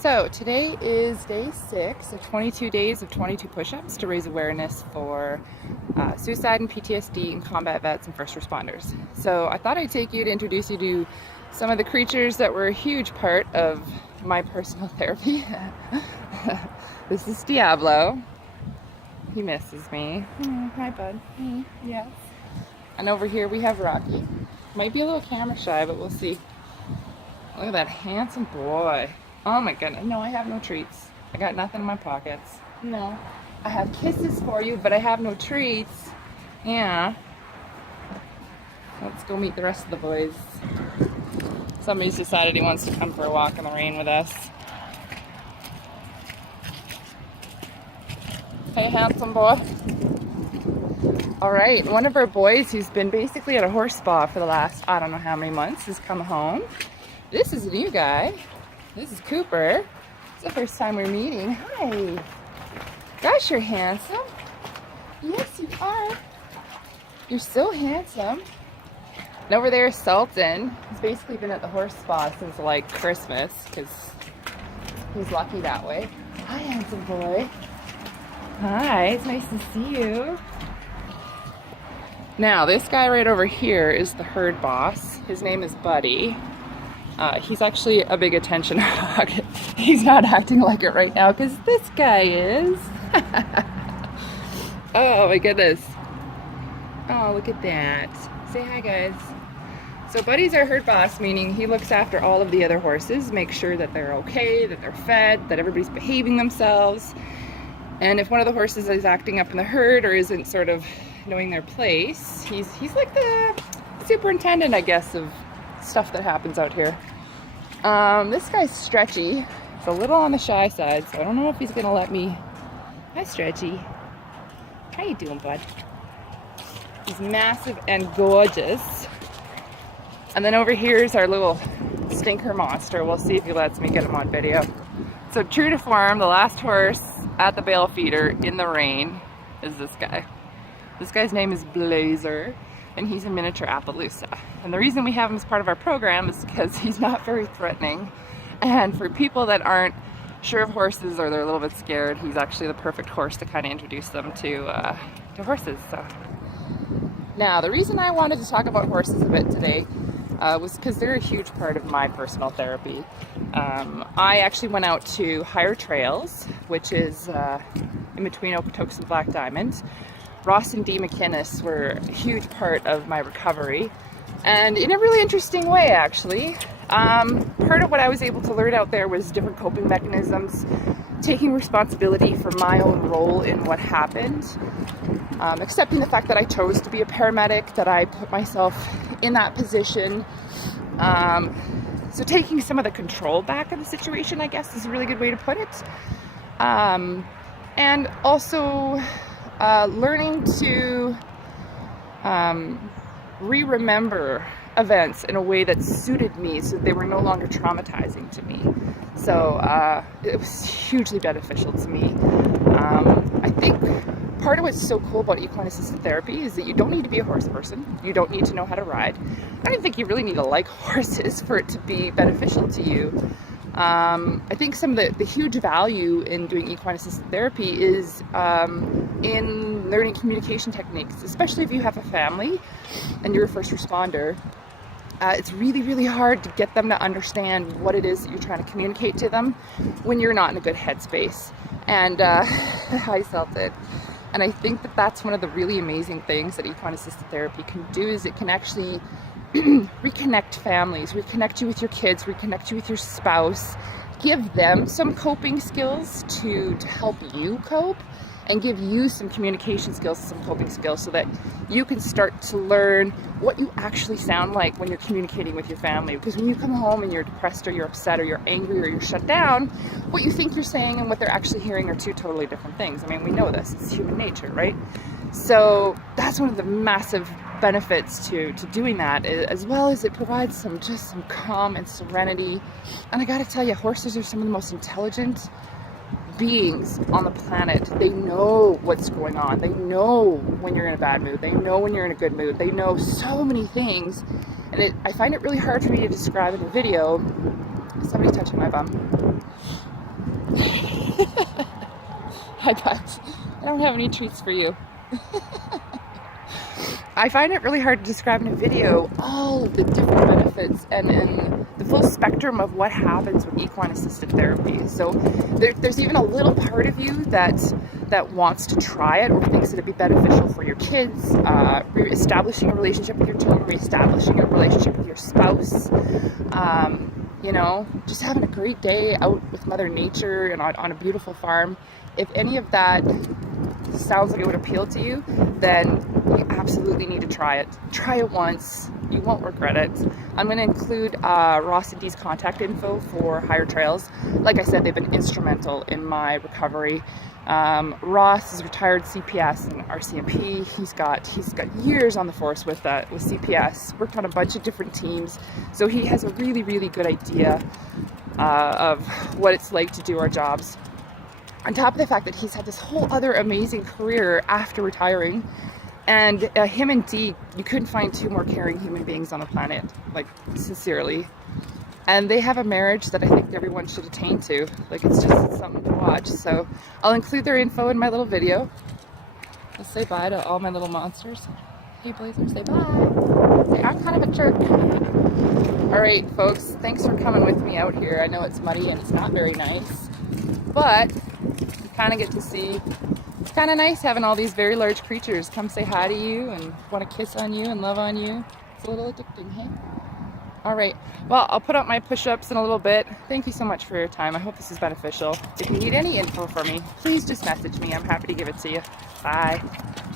So today is day 6 of 22 days of 22 push-ups to raise awareness for suicide and PTSD in combat vets and first responders. So I thought I'd take you to introduce you to some of the creatures that were a huge part of my personal therapy. This is Diablo. He misses me. Hi, bud. Yes. And over here we have Rocky. Might be a little camera shy, but we'll see. Look at that handsome boy. Oh my goodness. No, I have no treats. I got nothing in my pockets. No. I have kisses for you, but I have no treats. Yeah. Let's go meet the rest of the boys. Somebody's decided he wants to come for a walk in the rain with us. Hey, handsome boy. All right, one of our boys who's been basically at a horse spa for the last, I don't know how many months, has come home. This is a new guy. This is Cooper. It's the first time we're meeting. Hi. Gosh, you're handsome. Yes, you are. You're so handsome. And over there is Sultan. He's basically been at the horse spa since like Christmas because he's lucky that way. Hi, handsome boy. Hi, it's nice to see you. Now, this guy right over here is the herd boss. His name is Buddy. He's actually a big attention hog. He's not acting like it right now because this guy is. Oh my goodness. Oh, look at that. Say hi, guys. So Buddy's our herd boss, meaning he looks after all of the other horses, makes sure that they're okay, that they're fed, that everybody's behaving themselves. And if one of the horses is acting up in the herd or isn't sort of knowing their place, he's like the superintendent, I guess, of stuff that happens out here. This guy's Stretchy. He's a little on the shy side, so I don't know if he's gonna let me. Hi, Stretchy. How you doing, bud? He's massive and gorgeous. And then over here is our little stinker monster. We'll see if he lets me get him on video. So true to form, the last horse at the bale feeder in the rain is this guy. This guy's name is Blazer, and he's a miniature Appaloosa. And the reason we have him as part of our program is because he's not very threatening. And for people that aren't sure of horses or they're a little bit scared, he's actually the perfect horse to kind of introduce them to horses. So now, the reason I wanted to talk about horses a bit today was because they're a huge part of my personal therapy. I actually went out to Higher Trails, which is in between Okotoks and Black Diamond. Ross and Dee McInnes were a huge part of my recovery, and in a really interesting way, actually. Part of what I was able to learn out there was different coping mechanisms, taking responsibility for my own role in what happened, accepting the fact that I chose to be a paramedic, that I put myself in that position. So taking some of the control back of the situation, I guess, is a really good way to put it. And also learning to re-remember events in a way that suited me so they were no longer traumatizing to me. So it was hugely beneficial to me. I think part of what's so cool about equine assisted therapy is that you don't need to be a horse person. You don't need to know how to ride. I don't think you really need to like horses for it to be beneficial to you. I think some of the huge value in doing equine assisted therapy is in learning communication techniques, especially if you have a family and you're a first responder. It's really, really hard to get them to understand what it is that you're trying to communicate to them when you're not in a good headspace. And I felt it. And I think that that's one of the really amazing things that equine assisted therapy can do, is it can actually reconnect families, reconnect you with your kids, reconnect you with your spouse, give them some coping skills to help you cope, and give you some communication skills, some coping skills, so that you can start to learn what you actually sound like when you're communicating with your family. Because when you come home and you're depressed or you're upset or you're angry or you're shut down, what you think you're saying and what they're actually hearing are two totally different things. I mean, we know this, it's human nature, right? So that's one of the massive benefits to doing that, as well as it provides some calm and serenity. And I gotta tell you, horses are some of the most intelligent beings on the planet. They know what's going on. They know when you're in a bad mood. They know when you're in a good mood. They know so many things. And I find it really hard for me to describe in a video. Somebody touching my bum. Hi guys, I don't have any treats for you. I find it really hard to describe in a video all of the different benefits and the full spectrum of what happens with equine assisted therapy. So there's even a little part of you that wants to try it or thinks it'd be beneficial for your kids, establishing a relationship with your team, reestablishing a relationship with your spouse, you know, just having a great day out with Mother Nature and on a beautiful farm. If any of that sounds like it would appeal to you, then you absolutely need to try it. Try it once, you won't regret it. I'm going to include Ross and Dee's contact info for Higher Trails. Like I said, they've been instrumental in my recovery. Ross is retired CPS and RCMP. He's got years on the force with CPS, worked on a bunch of different teams, so he has a really, really good idea of what it's like to do our jobs. On top of the fact that he's had this whole other amazing career after retiring, and him and Dee, you couldn't find two more caring human beings on the planet, like sincerely. And they have a marriage that I think everyone should attain to. Like, it's just something to watch. So I'll include their info in my little video. Let's say bye to all my little monsters. Hey Blazer, say bye. Say, I'm kind of a jerk. All right, folks, thanks for coming with me out here. I know it's muddy and it's not very nice, but you kind of get to see, it's kind of nice having all these very large creatures come say hi to you and want to kiss on you and love on you. It's a little addicting, hey? All right, well, I'll put up my push-ups in a little bit. Thank you so much for your time. I hope this is beneficial. If you need any info from me, please just message me. I'm happy to give it to you. Bye.